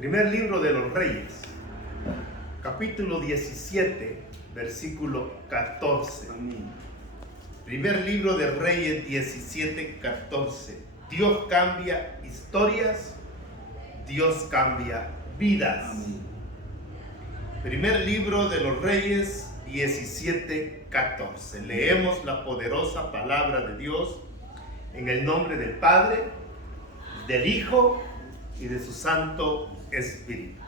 Primer libro de los Reyes, capítulo 17, versículo 14. Amén. Primer libro de Reyes 17, 14. Dios cambia historias, Dios cambia vidas. Amén. Primer libro de los Reyes 17, 14. Leemos la poderosa palabra de Dios en el nombre del Padre, del Hijo y de su Santo Espíritu.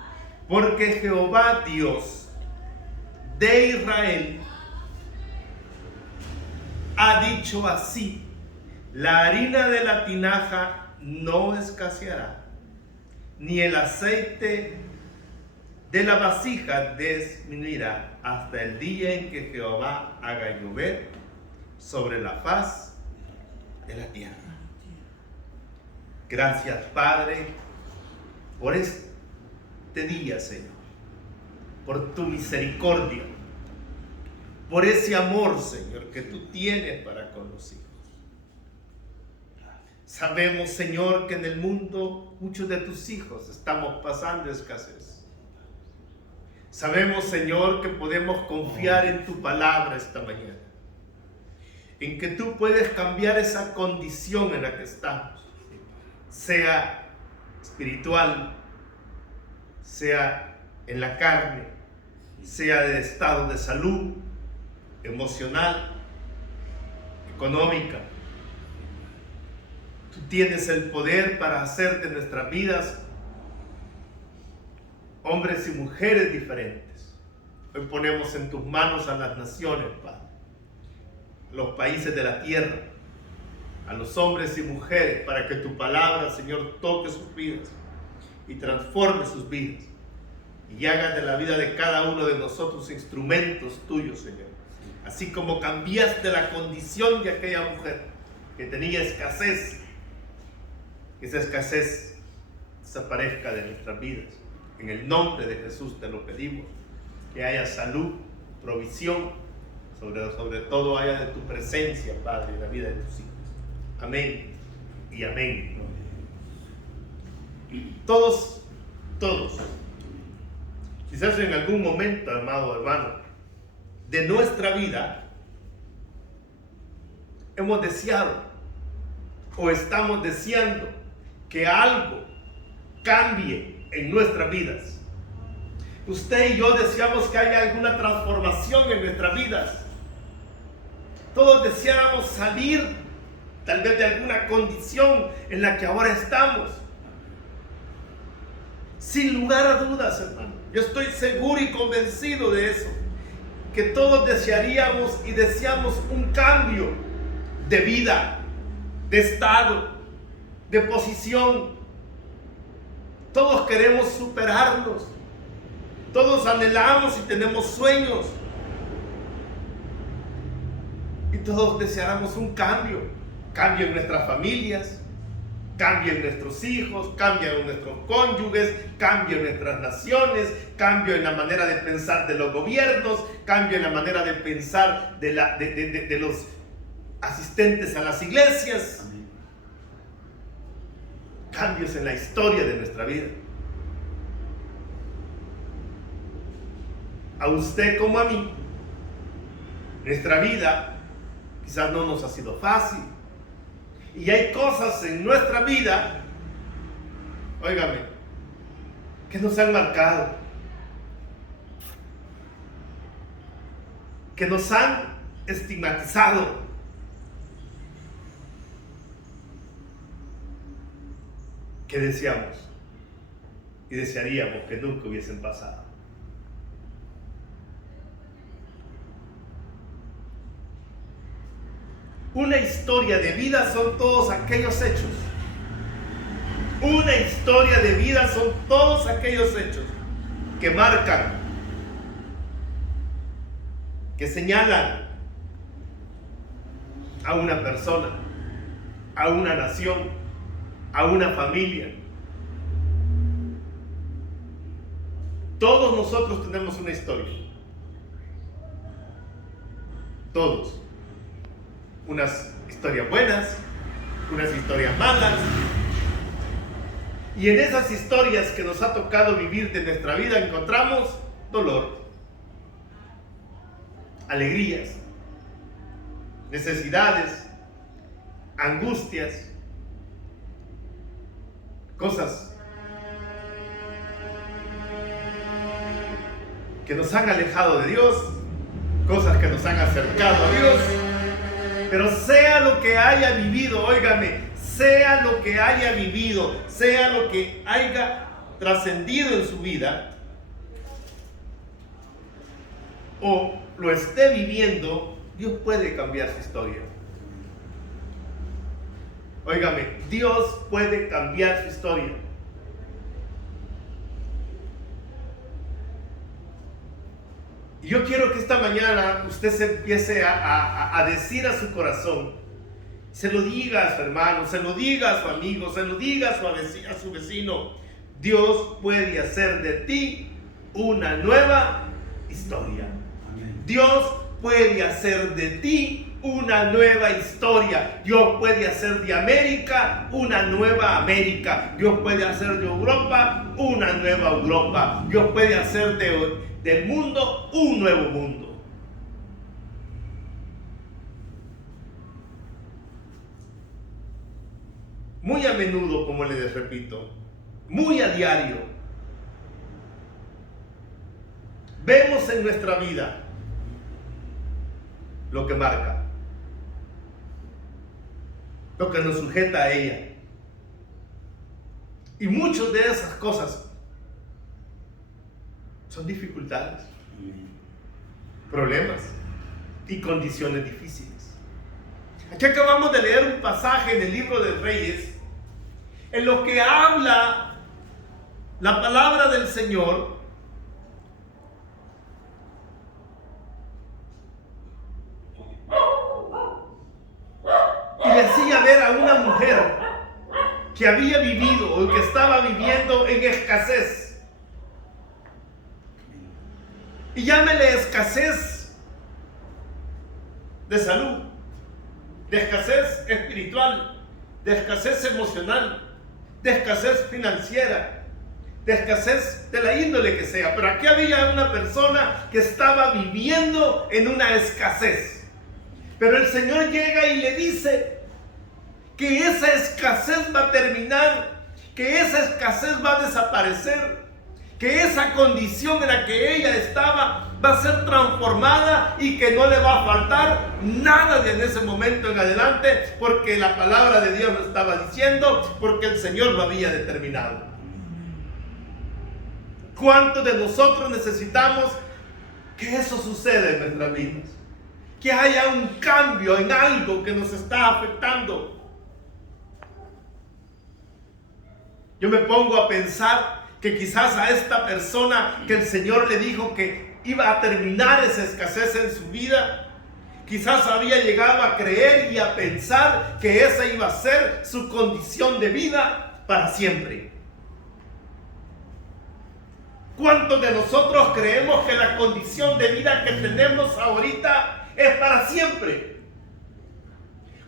Porque Jehová Dios de Israel ha dicho así: la harina de la tinaja no escaseará, ni el aceite de la vasija disminuirá hasta el día en que Jehová haga llover sobre la faz de la tierra. Gracias, Padre, por este día, Señor, por tu misericordia, por ese amor, Señor, que tú tienes para con los hijos. Sabemos, Señor, que en el mundo muchos de tus hijos estamos pasando escasez. Sabemos, Señor, que podemos confiar en tu palabra esta mañana, en que tú puedes cambiar esa condición en la que estamos, sea espiritual, sea en la carne, sea de estado de salud, emocional, económica. Tú tienes el poder para hacer de nuestras vidas hombres y mujeres diferentes. Hoy ponemos en tus manos a las naciones, Padre, a los países de la tierra, a los hombres y mujeres, para que tu palabra, Señor, toque sus vidas y transforme sus vidas y haga de la vida de cada uno de nosotros instrumentos tuyos, Señor. Así como cambiaste la condición de aquella mujer que tenía escasez, que esa escasez desaparezca de nuestras vidas. En el nombre de Jesús te lo pedimos, que haya salud, provisión, sobre todo haya de tu presencia, Padre, en la vida de tus hijos. Amén y amén. Todos, quizás en algún momento, amado hermano, de nuestra vida, hemos deseado o estamos deseando que algo cambie en nuestras vidas. Usted y yo deseamos que haya alguna transformación en nuestras vidas. Todos deseamos salir tal vez de alguna condición en la que ahora estamos. Sin lugar a dudas, hermano, yo estoy seguro y convencido de eso, que todos desearíamos y deseamos un cambio de vida, de estado, de posición. Todos queremos superarnos, todos anhelamos y tenemos sueños, y todos deseáramos un cambio en nuestras familias, cambio en nuestros hijos, cambio en nuestros cónyuges, cambio en nuestras naciones, cambio en la manera de pensar de los gobiernos, cambio en la manera de pensar de los asistentes a las iglesias. Amén. Cambios en la historia de nuestra vida. A usted como a mí, nuestra vida quizás no nos ha sido fácil. Y hay cosas en nuestra vida, óigame, que nos han marcado, que nos han estigmatizado, que deseamos y desearíamos que nunca hubiesen pasado. Una historia de vida son todos aquellos hechos. Una historia de vida son todos aquellos hechos que marcan, que señalan a una persona, a una nación, a una familia. Todos nosotros tenemos una historia. Todos. Unas historias buenas, unas historias malas, Y en esas historias que nos ha tocado vivir de nuestra vida encontramos dolor, alegrías, necesidades, angustias, cosas que nos han alejado de Dios, cosas que nos han acercado a Dios. Pero sea lo que haya vivido, óigame, sea lo que haya vivido, sea lo que haya trascendido en su vida, o lo esté viviendo, Dios puede cambiar su historia. Óigame, Dios puede cambiar su historia. Y yo quiero que esta mañana usted se empiece a decir a su corazón, se lo diga a su hermano, se lo diga a su amigo, se lo diga a su vecino. Dios puede hacer de ti una nueva historia. Amén. Dios puede hacer de ti una nueva historia. Dios puede hacer de América una nueva América. Dios puede hacer de Europa una nueva Europa. Dios puede hacer del mundo un nuevo mundo. Muy a menudo, como les repito, muy a diario, vemos en nuestra vida lo que marca, lo que nos sujeta a ella. Y muchas de esas cosas son dificultades, problemas y condiciones difíciles. Aquí acabamos de leer un pasaje en el libro de Reyes en lo que habla la palabra del Señor y le hacía ver a una mujer que había vivido o que estaba viviendo en escasez. Y llámele escasez de salud, de escasez espiritual, de escasez emocional, de escasez financiera, de escasez de la índole que sea. Pero aquí había una persona que estaba viviendo en una escasez. Pero el Señor llega y le dice que esa escasez va a terminar, que esa escasez va a desaparecer, que esa condición en la que ella estaba va a ser transformada y que no le va a faltar nada de ese momento en adelante, porque la palabra de Dios lo estaba diciendo, porque el Señor lo había determinado. ¿Cuántos de nosotros necesitamos que eso suceda en nuestras vidas? Que haya un cambio en algo que nos está afectando. Yo me pongo a pensar que quizás a esta persona que el Señor le dijo que iba a terminar esa escasez en su vida, quizás había llegado a creer y a pensar que esa iba a ser su condición de vida para siempre. ¿Cuántos de nosotros creemos que la condición de vida que tenemos ahorita es para siempre?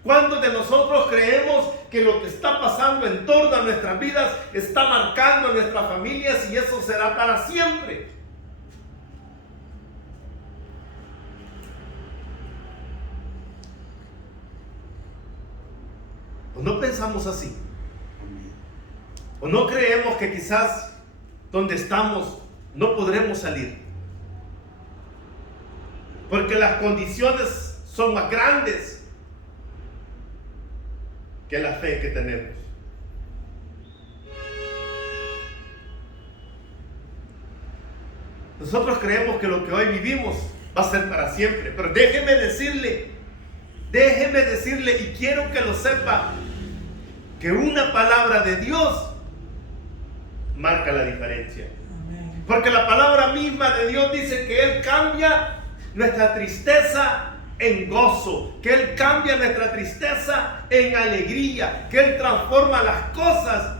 ¿Cuántos de nosotros creemos que lo que está pasando en torno a nuestras vidas está marcando a nuestras familias y eso será para siempre? ¿O no pensamos así? ¿O no creemos que quizás donde estamos no podremos salir? Porque las condiciones son más grandes que la fe que tenemos. Nosotros creemos que lo que hoy vivimos va a ser para siempre, pero déjeme decirle, y quiero que lo sepa, que una palabra de Dios marca la diferencia. Porque la palabra misma de Dios dice que Él cambia nuestra tristeza en gozo, que Él cambia nuestra tristeza en alegría, que Él transforma las cosas.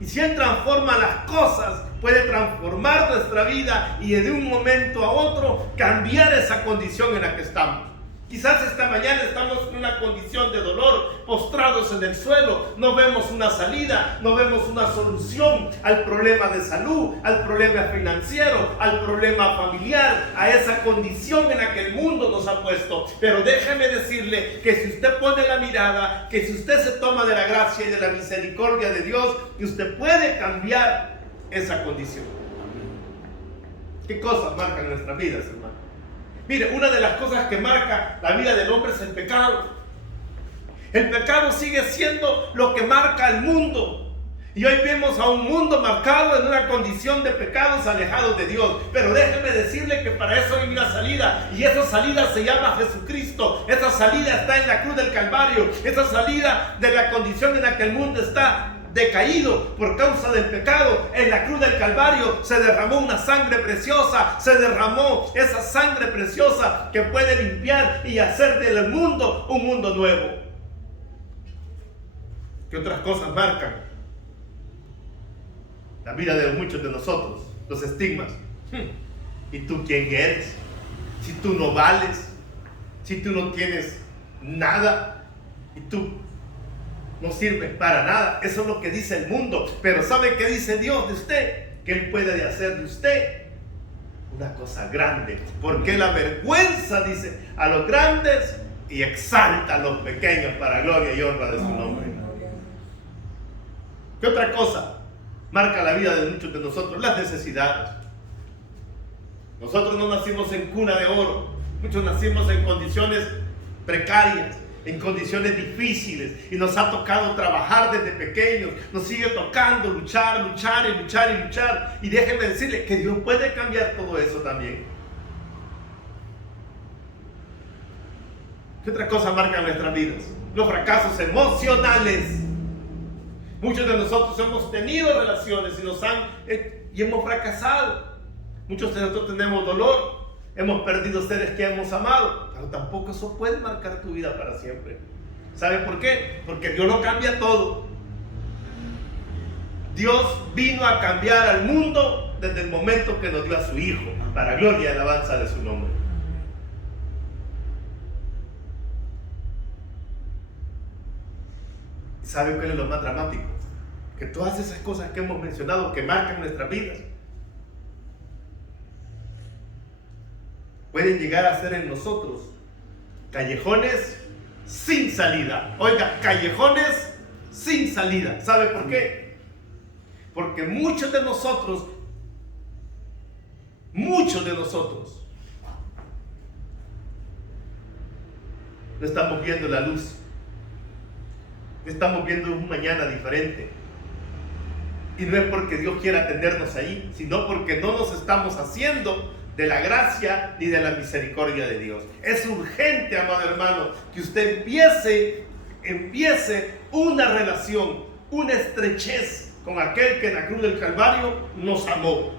Y si Él transforma las cosas, puede transformar nuestra vida y de un momento a otro cambiar esa condición en la que estamos. Quizás esta mañana estamos en una condición de dolor, postrados en el suelo, no vemos una salida, no vemos una solución al problema de salud, al problema financiero, al problema familiar, a esa condición en la que el mundo nos ha puesto. Pero déjeme decirle que si usted pone la mirada, que si usted se toma de la gracia y de la misericordia de Dios, que usted puede cambiar esa condición. ¿Qué cosas marcan nuestras vidas, hermano? Mire, una de las cosas que marca la vida del hombre es el pecado. El pecado sigue siendo lo que marca el mundo. Y hoy vemos a un mundo marcado en una condición de pecados, alejados de Dios. Pero déjeme decirle que para eso hay una salida. Y esa salida se llama Jesucristo. Esa salida está en la cruz del Calvario. Esa salida de la condición en la que el mundo está decaído por causa del pecado. En la cruz del Calvario se derramó una sangre preciosa, se derramó esa sangre preciosa que puede limpiar y hacer del mundo un mundo nuevo. ¿Qué otras cosas marcan la vida de muchos de nosotros? Los estigmas. ¿Y tú quién eres? Si tú no vales, si tú no tienes nada y tú no sirve para nada. Eso es lo que dice el mundo. Pero ¿sabe qué dice Dios de usted? Que Él puede hacer de usted una cosa grande. Porque Él avergüenza, dice, a los grandes y exalta a los pequeños para gloria y honra de su nombre. ¿Qué otra cosa marca la vida de muchos de nosotros? Las necesidades. Nosotros no nacimos en cuna de oro. Muchos nacimos en condiciones precarias, en condiciones difíciles, y nos ha tocado trabajar desde pequeños. Nos sigue tocando luchar. Y déjeme decirle que Dios puede cambiar todo eso también. ¿Qué otra cosa marca nuestras vidas? Los fracasos emocionales. Muchos de nosotros hemos tenido relaciones y hemos fracasado. Muchos de nosotros tenemos dolor. Hemos perdido seres que hemos amado, pero tampoco eso puede marcar tu vida para siempre. ¿Sabe por qué? Porque Dios lo cambia todo. Dios vino a cambiar al mundo desde el momento que nos dio a su Hijo, para gloria y alabanza de su nombre. ¿Sabe cuál es lo más dramático? Que todas esas cosas que hemos mencionado, que marcan nuestras vidas, pueden llegar a ser en nosotros callejones sin salida. Oiga, callejones sin salida. ¿Sabe por qué? Porque muchos de nosotros no estamos viendo la luz. No estamos viendo un mañana diferente. Y no es porque Dios quiera tenernos ahí, sino porque no nos estamos haciendo de la gracia ni de la misericordia de Dios. Es urgente, amado hermano, que usted empiece una relación, una estrechez con aquel que en la cruz del Calvario nos amó.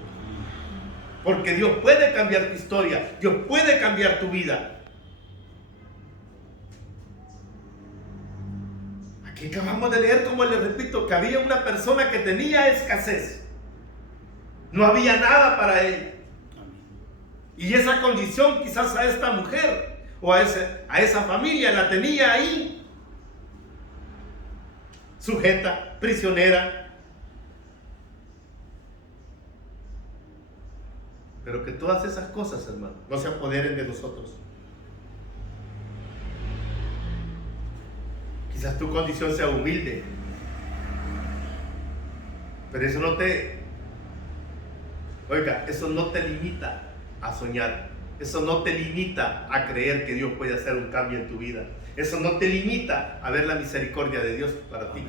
Porque Dios puede cambiar tu historia, Dios puede cambiar tu vida. Aquí acabamos de leer, como les repito, que había una persona que tenía escasez. No había nada para ella. Y esa condición quizás a esta mujer o a esa familia la tenía ahí, sujeta, prisionera. Pero que todas esas cosas, hermano, no se apoderen de nosotros. Quizás tu condición sea humilde, pero eso no te limita a soñar. Eso no te limita a creer que Dios puede hacer un cambio en tu vida. Eso no te limita a ver la misericordia de Dios para ti.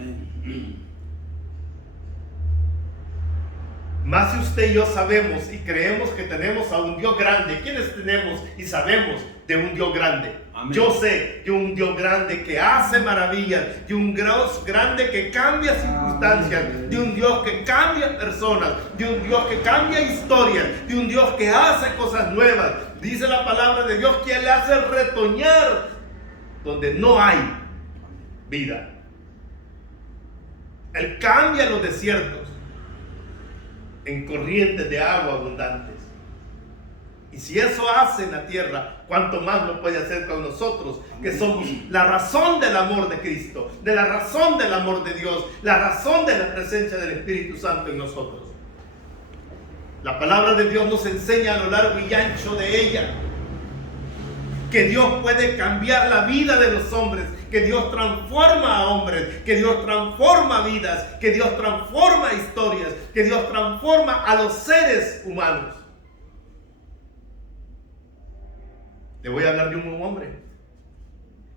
Más si usted y yo sabemos y creemos que tenemos a un Dios grande. ¿Quiénes tenemos y sabemos de un Dios grande? Amén. Yo sé de un Dios grande que hace maravillas, de un Dios grande que cambia circunstancias, amén, de un Dios que cambia personas, de un Dios que cambia historias, de un Dios que hace cosas nuevas. Dice la palabra de Dios que Él hace retoñar donde no hay vida. Él cambia los desiertos en corrientes de agua abundantes. Y si eso hace en la tierra, ¿cuánto más lo puede hacer con nosotros? Que somos la razón del amor de Cristo, de la razón del amor de Dios, la razón de la presencia del Espíritu Santo en nosotros. La palabra de Dios nos enseña a lo largo y ancho de ella que Dios puede cambiar la vida de los hombres, que Dios transforma a hombres, que Dios transforma vidas, que Dios transforma historias, que Dios transforma a los seres humanos. Le voy a hablar de un hombre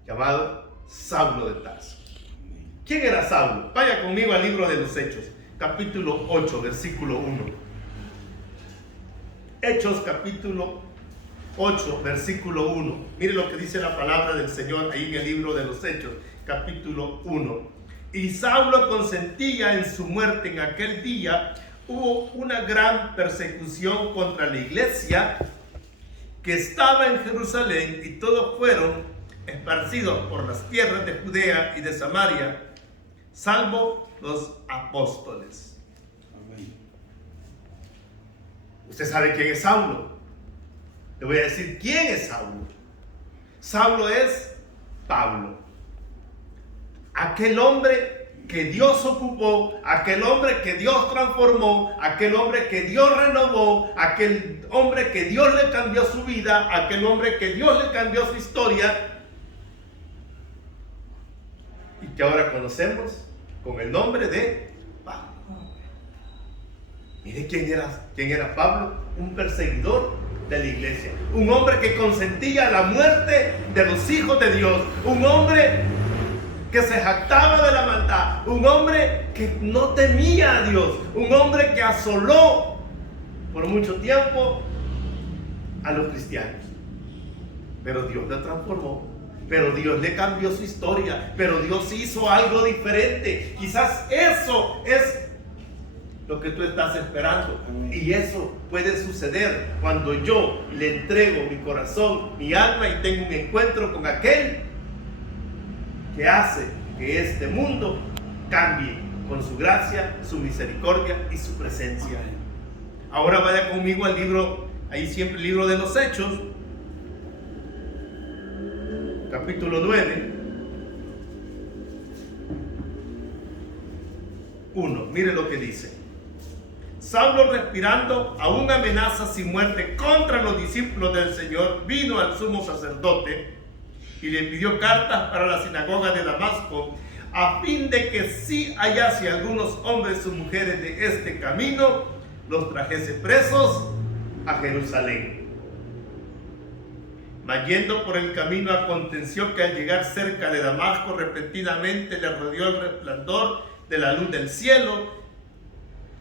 llamado Saulo de Tarso. ¿Quién era Saulo? Vaya conmigo al libro de los Hechos, capítulo 8, versículo 1. Hechos, capítulo 8, versículo 1. Mire lo que dice la palabra del Señor ahí en el libro de los Hechos, capítulo 1. Y Saulo consentía en su muerte. En aquel día hubo una gran persecución contra la iglesia que estaba en Jerusalén, y todos fueron esparcidos por las tierras de Judea y de Samaria, salvo los apóstoles. Amén. Usted sabe quién es Saulo. Le voy a decir quién es Saulo. Saulo es Pablo. Aquel hombre que Dios ocupó, aquel hombre que Dios transformó, aquel hombre que Dios renovó, aquel hombre que Dios le cambió su vida, aquel hombre que Dios le cambió su historia, y que ahora conocemos con el nombre de Pablo. Mire quién era Pablo, un perseguidor de la iglesia, un hombre que consentía la muerte de los hijos de Dios, un hombre que se jactaba de la maldad, un hombre que no temía a Dios, un hombre que asoló por mucho tiempo a los cristianos. Pero Dios le transformó, pero Dios le cambió su historia, pero Dios hizo algo diferente. Quizás eso es lo que tú estás esperando, y eso puede suceder cuando yo le entrego mi corazón, mi alma, y tengo un encuentro con aquel que hace que este mundo cambie con su gracia, su misericordia y su presencia. Ahora vaya conmigo al libro, ahí siempre el libro de los Hechos, capítulo 9, 1. Mire lo que dice. Saulo, respirando aún amenazas y muerte contra los discípulos del Señor, vino al sumo sacerdote y le pidió cartas para la sinagoga de Damasco, a fin de que si hallase algunos hombres o mujeres de este camino, los trajese presos a Jerusalén. Mas yendo por el camino, aconteció que al llegar cerca de Damasco, repentinamente le rodeó el resplandor de la luz del cielo,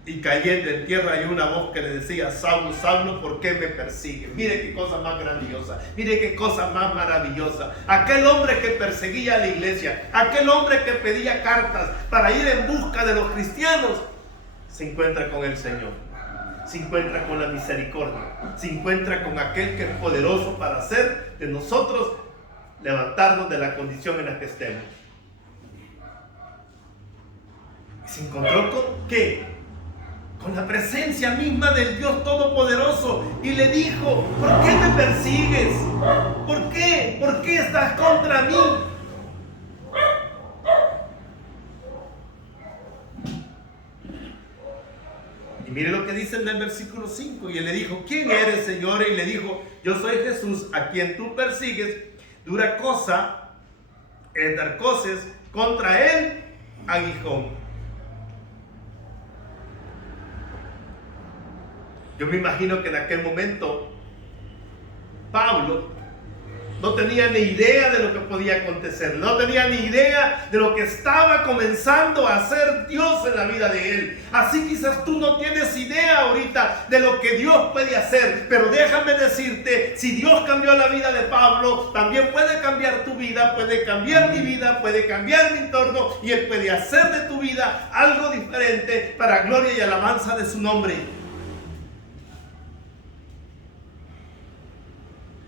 y cayendo en tierra hay una voz que le decía: Saulo, Saulo, ¿por qué me persigues? Mire qué cosa más grandiosa, mire qué cosa más maravillosa. Aquel hombre que perseguía a la iglesia, aquel hombre que pedía cartas para ir en busca de los cristianos, se encuentra con el Señor, se encuentra con la misericordia, se encuentra con aquel que es poderoso para hacer de nosotros levantarnos de la condición en la que estemos. Y se encontró con ¿qué? Con la presencia misma del Dios Todopoderoso, y le dijo: ¿por qué me persigues? ¿Por qué? ¿Por qué estás contra mí? Y mire lo que dice en el versículo 5. Y él le dijo: ¿quién eres, Señor? Y le dijo: yo soy Jesús, a quien tú persigues. Dura cosa es dar cosas contra él aguijón. Yo me imagino que en aquel momento Pablo no tenía ni idea de lo que podía acontecer, no tenía ni idea de lo que estaba comenzando a hacer Dios en la vida de él. Así quizás tú no tienes idea ahorita de lo que Dios puede hacer, pero déjame decirte, si Dios cambió la vida de Pablo, también puede cambiar tu vida, puede cambiar mi vida, puede cambiar mi entorno, y Él puede hacer de tu vida algo diferente para gloria y alabanza de su nombre.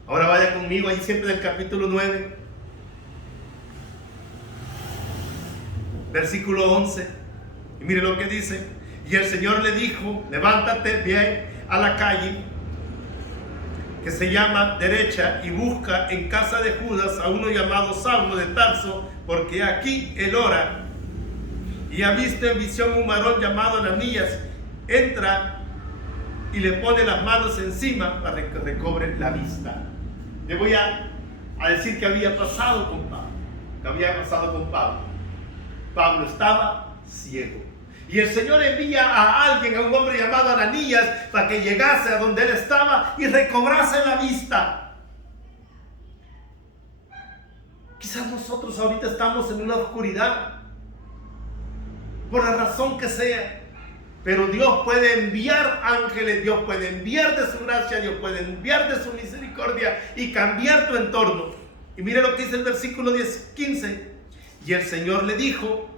Ahora vaya conmigo ahí siempre del capítulo 9, versículo 11. Y mire lo que dice. Y el Señor le dijo: levántate, ve a la calle que se llama Derecha, y busca en casa de Judas a uno llamado Saulo de Tarso, porque aquí él ora. Y ha visto en visión un varón llamado Ananías, entra y le pone las manos encima para que recobre la vista. Le voy a decir qué había pasado con Pablo. ¿Qué había pasado con Pablo? Pablo estaba ciego. Y el Señor envía a alguien, a un hombre llamado Ananías, para que llegase a donde él estaba y recobrase la vista. Quizás nosotros ahorita estamos en una oscuridad, por la razón que sea, pero Dios puede enviar ángeles, Dios puede enviar de su gracia, Dios puede enviar de su misericordia y cambiar tu entorno. Y mire lo que dice el versículo 15. Y el Señor le dijo: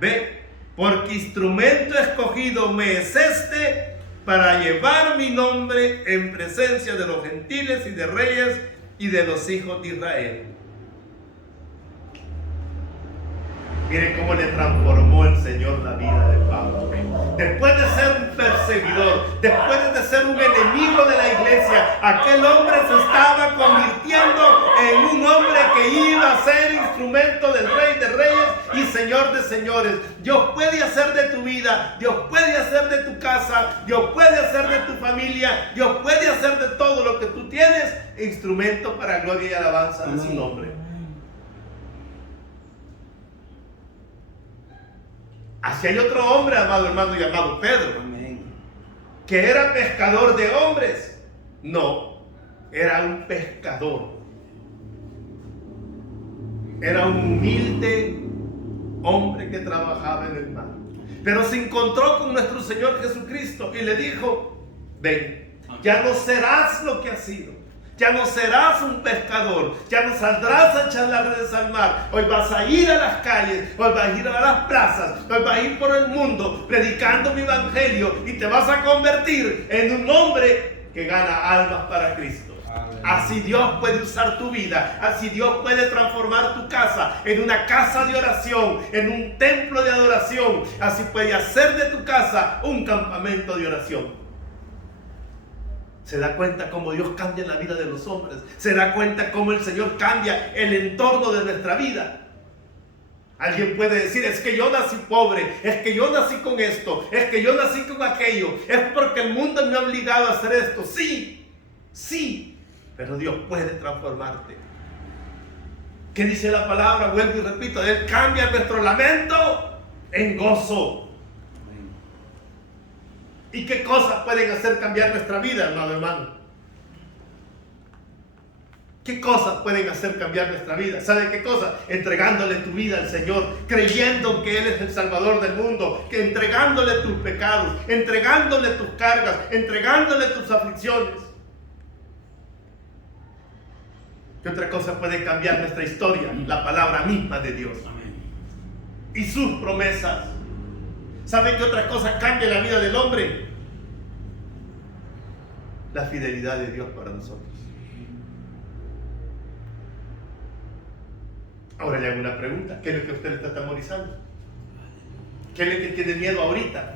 ve, porque instrumento escogido me es este para llevar mi nombre en presencia de los gentiles y de reyes y de los hijos de Israel. Miren cómo le transformó el Señor la vida de Pablo. Después de ser un perseguidor, después de ser un enemigo de la iglesia, aquel hombre se estaba convirtiendo en un hombre que iba a ser instrumento del Rey de Reyes y Señor de Señores. Dios puede hacer de tu vida, Dios puede hacer de tu casa, Dios puede hacer de tu familia, Dios puede hacer de todo lo que tú tienes instrumento para gloria y alabanza de su nombre. Así hay otro hombre, amado hermano, llamado Pedro. Amén. Que era pescador de hombres. No, era un pescador. Era un humilde hombre que trabajaba en el mar. Pero se encontró con nuestro Señor Jesucristo y le dijo: ven, ya no serás lo que has sido. Ya no serás un pescador, ya no saldrás a echar las redes al mar. Hoy vas a ir a las calles, hoy vas a ir a las plazas, hoy vas a ir por el mundo predicando mi evangelio y te vas a convertir en un hombre que gana almas para Cristo. Así Dios puede usar tu vida, así Dios puede transformar tu casa en una casa de oración, en un templo de adoración. Así puede hacer de tu casa un campamento de oración. Se da cuenta cómo Dios cambia la vida de los hombres. Se da cuenta cómo el Señor cambia el entorno de nuestra vida. Alguien puede decir: es que yo nací pobre, es que yo nací con esto, es que yo nací con aquello, es porque el mundo me ha obligado a hacer esto. Sí, sí, pero Dios puede transformarte. ¿Qué dice la palabra? Vuelvo y repito: Él cambia nuestro lamento en gozo. ¿Y qué cosas pueden hacer cambiar nuestra vida, amado hermano? ¿Qué cosas pueden hacer cambiar nuestra vida? ¿Sabe qué cosas? Entregándole tu vida al Señor, creyendo que Él es el Salvador del mundo, que entregándole tus pecados, entregándole tus cargas, entregándole tus aflicciones. ¿Qué otra cosa puede cambiar nuestra historia? La palabra misma de Dios. Amén. Y sus promesas. ¿Sabe qué otra cosa cambia la vida del hombre? La fidelidad de Dios para nosotros. Ahora le hago una pregunta: ¿qué es lo que usted está atemorizando? ¿Qué es lo que tiene miedo ahorita?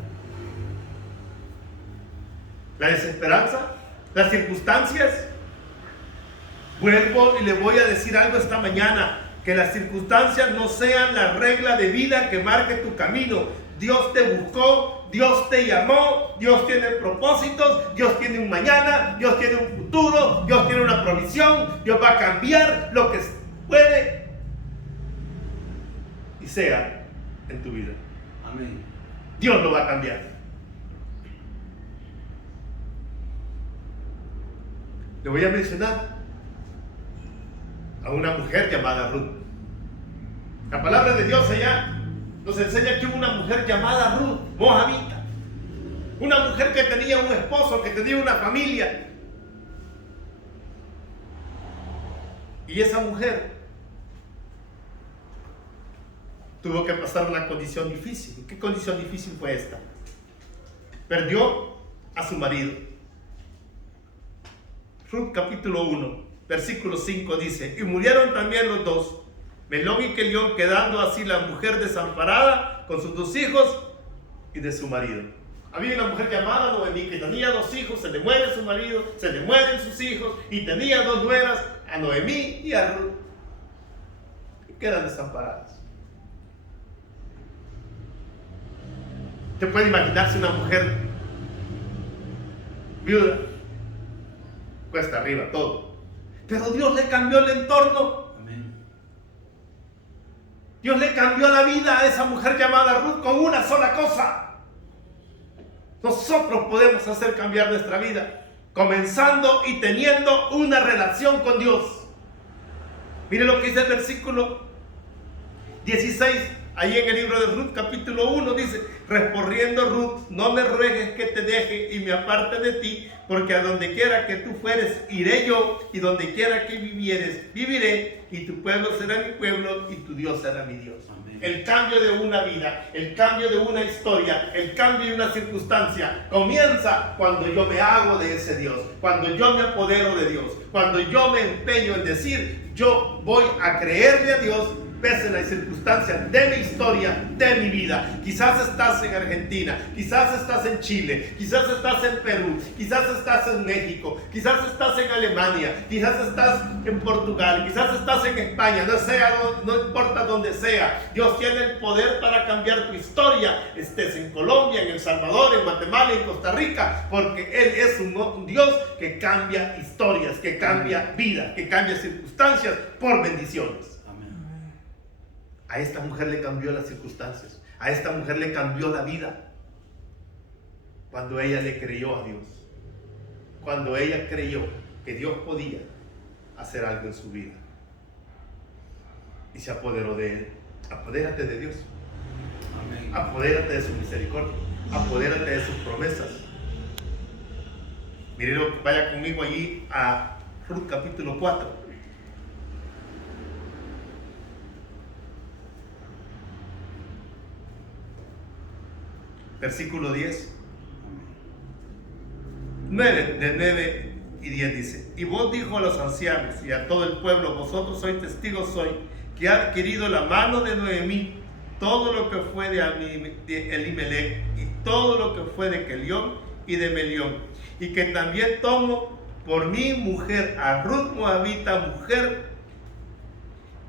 ¿La desesperanza? ¿Las circunstancias? Vuelvo y le voy a decir algo esta mañana: que las circunstancias no sean la regla de vida que marque tu camino. Dios te buscó, Dios te llamó, Dios tiene propósitos, Dios tiene un mañana, Dios tiene un futuro, Dios tiene una provisión. Dios va a cambiar lo que puede y sea en tu vida. Amén. Dios lo va a cambiar. Le voy a mencionar a una mujer llamada Ruth. La palabra de Dios allá nos enseña que hubo una mujer llamada Ruth, moabita. Una mujer que tenía un esposo, que tenía una familia. Y esa mujer tuvo que pasar una condición difícil. ¿Qué condición difícil fue esta? Perdió a su marido. Ruth capítulo 1, versículo 5 dice: y murieron también los dos, Melón y Kelión, quedando así la mujer desamparada con sus dos hijos y de su marido. Había una mujer llamada Noemí que tenía 2 hijos, se le muere su marido, se le mueren sus hijos y tenía 2 nueras, a Noemí y a Ruth. Y quedan desamparadas. ¿Te puede imaginarse una mujer viuda? Cuesta arriba todo. Pero Dios le cambió el entorno. Amén. Dios le cambió la vida a esa mujer llamada Ruth con una sola cosa. Nosotros podemos hacer cambiar nuestra vida comenzando y teniendo una relación con Dios. Mire lo que dice el versículo 16, ahí en el libro de Ruth, capítulo 1, dice: respondiendo Ruth, no me ruegues que te deje y me aparte de ti, porque a donde quiera que tú fueres, iré yo, y donde quiera que vivieres, viviré, y tu pueblo será mi pueblo, y tu Dios será mi Dios. Amén. El cambio de una vida, el cambio de una historia, el cambio de una circunstancia, comienza cuando yo me hago de ese Dios, cuando yo me apodero de Dios, cuando yo me empeño en decir, yo voy a creerle a Dios, pese en las circunstancias de mi historia, de mi vida. Quizás estás en Argentina, quizás estás en Chile, quizás estás en Perú, quizás estás en México, quizás estás en Alemania, quizás estás en Portugal, quizás estás en España, no importa donde sea. Dios tiene el poder para cambiar tu historia, estés en Colombia, en El Salvador, en Guatemala, en Costa Rica, porque Él es un Dios que cambia historias, que cambia vidas, que cambia circunstancias por bendiciones. A esta mujer le cambió las circunstancias. A esta mujer le cambió la vida. Cuando ella le creyó a Dios. Cuando ella creyó que Dios podía hacer algo en su vida. Y se apoderó de Él. Apodérate de Dios. Amén. Apodérate de su misericordia. Apodérate de sus promesas. Miren, vaya conmigo allí a Ruth capítulo 4. Versículo 10. 9 y 10 dice: y vos, dijo a los ancianos y a todo el pueblo, vosotros sois testigos hoy, que ha adquirido la mano de Noemí todo lo que fue de Elimelech y todo lo que fue de Kelión y de Melión, y que también tomo por mi mujer a Ruth Moabita, mujer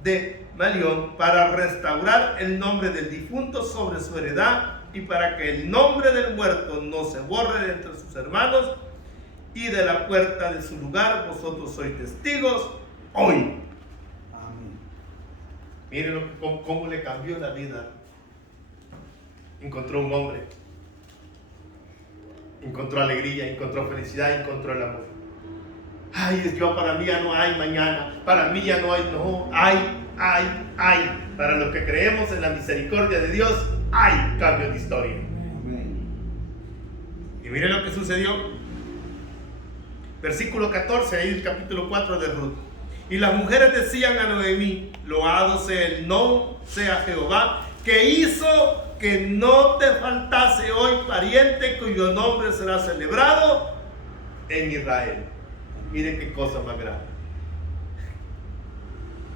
de Malión, para restaurar el nombre del difunto sobre su heredad, y para que el nombre del muerto no se borre de entre sus hermanos, y de la puerta de su lugar vosotros sois testigos hoy. Amén. Miren cómo le cambió la vida. Encontró un hombre, encontró alegría, encontró felicidad, encontró el amor. Ay, yo, para mí ya no hay mañana, para mí ya no hay, no, hay. Para los que creemos en la misericordia de Dios, hay cambio de historia. Amén. Y miren lo que sucedió. Versículo 14, ahí el capítulo 4 de Ruth. Y las mujeres decían a Noemí: loado sea el no sea Jehová, que hizo que no te faltase hoy pariente cuyo nombre será celebrado en Israel. Miren qué cosa más grande.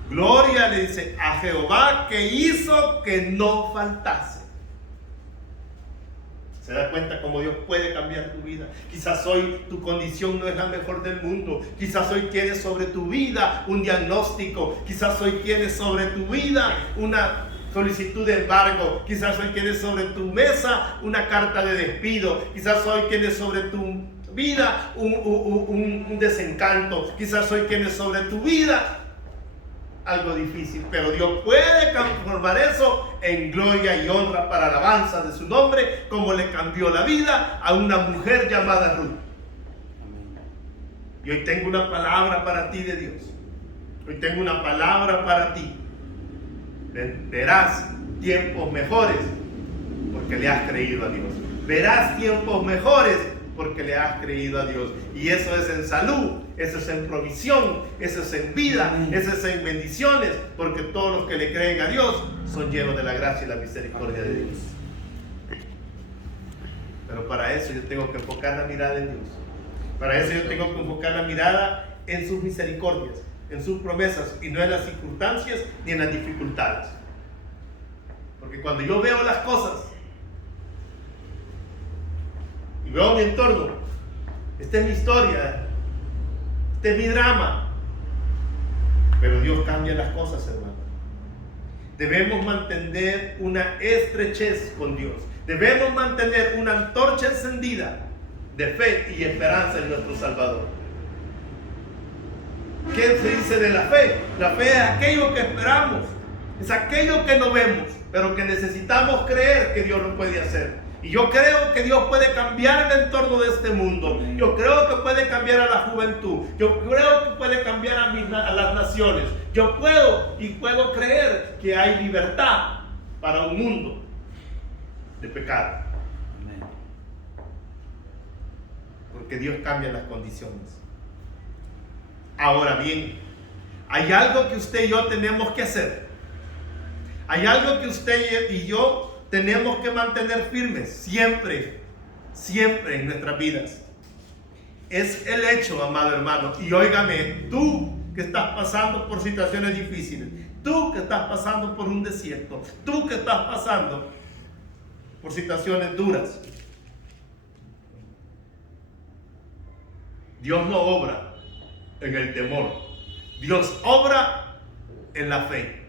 Gloria, le dice, a Jehová que hizo que no faltase. ¿Se da cuenta cómo Dios puede cambiar tu vida? Quizás hoy tu condición no es la mejor del mundo. Quizás hoy tienes sobre tu vida un diagnóstico. Quizás hoy tienes sobre tu vida una solicitud de embargo. Quizás hoy tienes sobre tu mesa una carta de despido. Quizás hoy tienes sobre tu vida un desencanto. Quizás hoy tienes sobre tu vida algo difícil, pero Dios puede transformar eso en gloria y honra para alabanza de su nombre, como le cambió la vida a una mujer llamada Ruth. Y hoy tengo una palabra para ti de Dios. Hoy tengo una palabra para ti. Verás tiempos mejores porque le has creído a Dios. Verás tiempos mejores porque le has creído a Dios. Y eso es en salud, eso es en provisión, eso es en vida, eso es en bendiciones, porque todos los que le creen a Dios son llenos de la gracia y la misericordia de Dios. Pero para eso yo tengo que enfocar la mirada en Dios. Para eso yo tengo que enfocar la mirada en sus misericordias, en sus promesas, y no en las circunstancias ni en las dificultades. Porque cuando yo veo las cosas y veo mi entorno. Esta es mi historia, este es mi drama. Pero Dios cambia las cosas, hermano. Debemos mantener una estrechez con Dios. Debemos mantener una antorcha encendida de fe y esperanza en nuestro Salvador. ¿Qué se dice de la fe? La fe es aquello que esperamos, es aquello que no vemos, pero que necesitamos creer que Dios lo puede hacer. Y yo creo que Dios puede cambiar el entorno de este mundo. Yo creo que puede cambiar a la juventud. Yo creo que puede cambiar a las naciones. Yo puedo creer que hay libertad para un mundo de pecado. Porque Dios cambia las condiciones. Ahora bien, hay algo que usted y yo tenemos que hacer. Hay algo que usted y yo tenemos que mantener firmes siempre, siempre en nuestras vidas. Es el hecho, amado hermano, y óigame, tú que estás pasando por situaciones difíciles, tú que estás pasando por un desierto, tú que estás pasando por situaciones duras, Dios no obra en el temor, Dios obra en la fe.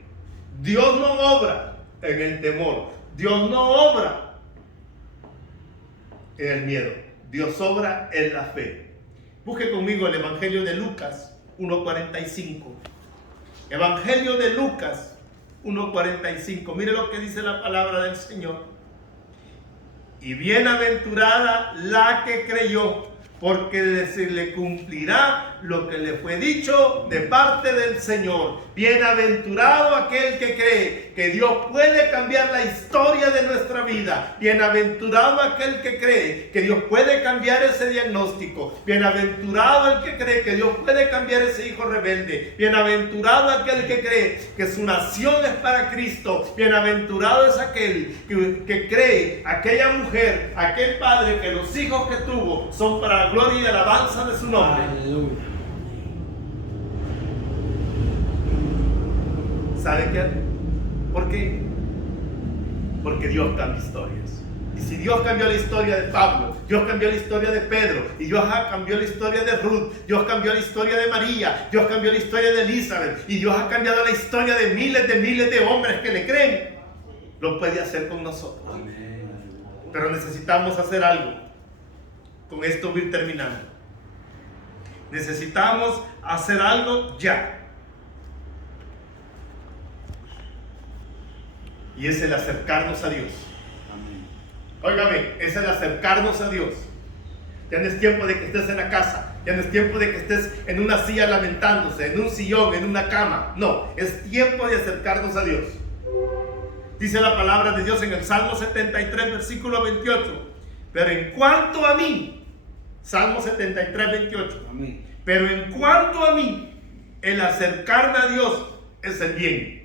Dios no obra en el temor, Dios no obra en el miedo, Dios obra en la fe. Busque conmigo el Evangelio de Lucas 1:45. Evangelio de Lucas 1:45. Mire lo que dice la palabra del Señor. Y bienaventurada la que creyó, porque se le cumplirá lo que le fue dicho de parte del Señor. Bienaventurado aquel que cree que Dios puede cambiar la historia de nuestra vida. Bienaventurado aquel que cree que Dios puede cambiar ese diagnóstico. Bienaventurado el que cree que Dios puede cambiar ese hijo rebelde. Bienaventurado aquel que cree que su nación es para Cristo. Bienaventurado es aquel que cree, aquella mujer, aquel padre, que los hijos que tuvo son para la gloria y alabanza de su nombre. Aleluya. ¿Sabe qué? ¿Por qué? Porque Dios cambia historias. Y si Dios cambió la historia de Pablo, Dios cambió la historia de Pedro, y Dios cambió la historia de Ruth, Dios cambió la historia de María, Dios cambió la historia de Elizabeth, y Dios ha cambiado la historia de miles de hombres que le creen, lo puede hacer con nosotros. Pero necesitamos hacer algo. Con esto voy terminando. Necesitamos hacer algo ya. Y es el acercarnos a Dios. Óigame, es el acercarnos a Dios. Ya no es tiempo de que estés en la casa. Ya no es tiempo de que estés en una silla lamentándose, en un sillón, en una cama. No, es tiempo de acercarnos a Dios. Dice la palabra de Dios en el Salmo 73, versículo 28. Pero en cuanto a mí, Salmo 73, 28. Amén. Pero en cuanto a mí, el acercarme a Dios es el bien.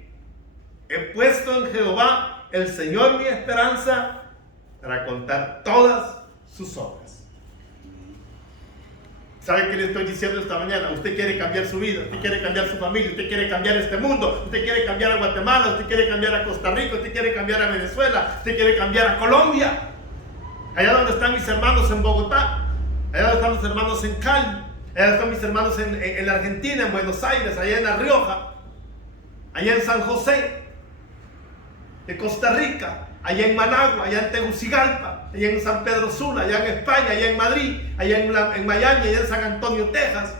He puesto en Jehová, el Señor, mi esperanza, para contar todas sus obras. ¿Sabe qué le estoy diciendo esta mañana? Usted quiere cambiar su vida, usted quiere cambiar su familia, usted quiere cambiar este mundo, usted quiere cambiar a Guatemala, usted quiere cambiar a Costa Rica, usted quiere cambiar a Venezuela, usted quiere cambiar a Colombia. Allá donde están mis hermanos en Bogotá, allá donde están mis hermanos en Cali, allá donde están mis hermanos en la Argentina, en Buenos Aires, allá en La Rioja, allá en San José de Costa Rica, allá en Managua, allá en Tegucigalpa, allá en San Pedro Sula, allá en España, allá en Madrid, allá en Miami, allá en San Antonio, Texas,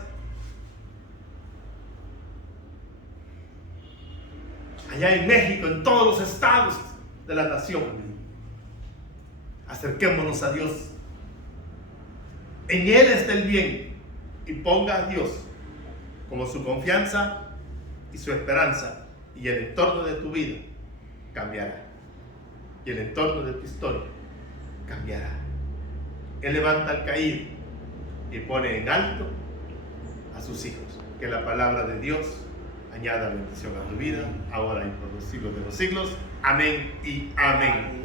allá en México, en todos los estados de la nación. Acerquémonos a Dios. En Él está el bien, y ponga a Dios como su confianza y su esperanza, y el entorno de tu vida cambiará. Y el entorno de tu historia cambiará. Él levanta al caído y pone en alto a sus hijos. Que la palabra de Dios añada bendición a tu vida, ahora y por los siglos de los siglos. Amén y amén.